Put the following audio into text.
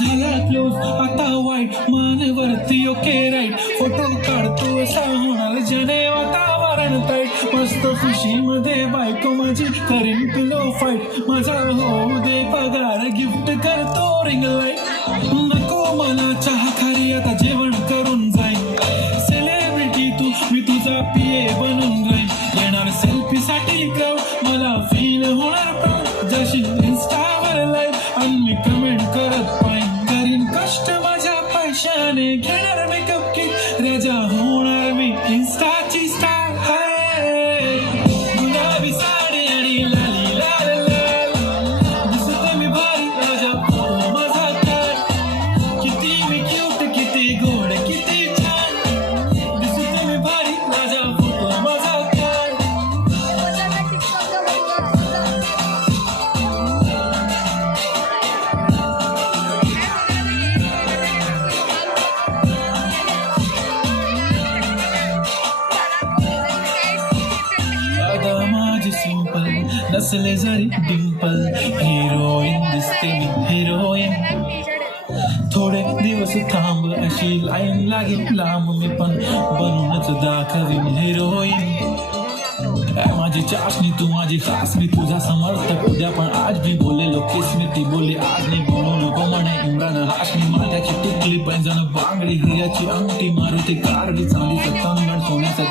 झाला क्लोज आता वाईट मानवरती ओके राईट फोटो काढतो असा होणार जने वातावरण ताईट मस्त खुशी मध्ये बायको माझी करीन पिलो फाईट माझा होऊ दे पगार गिफ्ट करतो रिंग लाईट असले जरी डिंपल हिरोईन दिसते मी हिरोईन. थोडे दिवस थांब अशी लाईन लागेल लांब मी पण बनूनच दाखवीन हिरोईन. माझी चाशणी तू माझी खास मी तुझा समर्थक उद्या पण आज मी बोललेलो किस मी ती बोलली आज मी बोलू नको म्हणे इम्रान हाशनी माथ्याची टिकली पैंजण बांगडी हिऱ्याची अंगठी मारुती कारवी चांदीचं कंगण सोन्याचं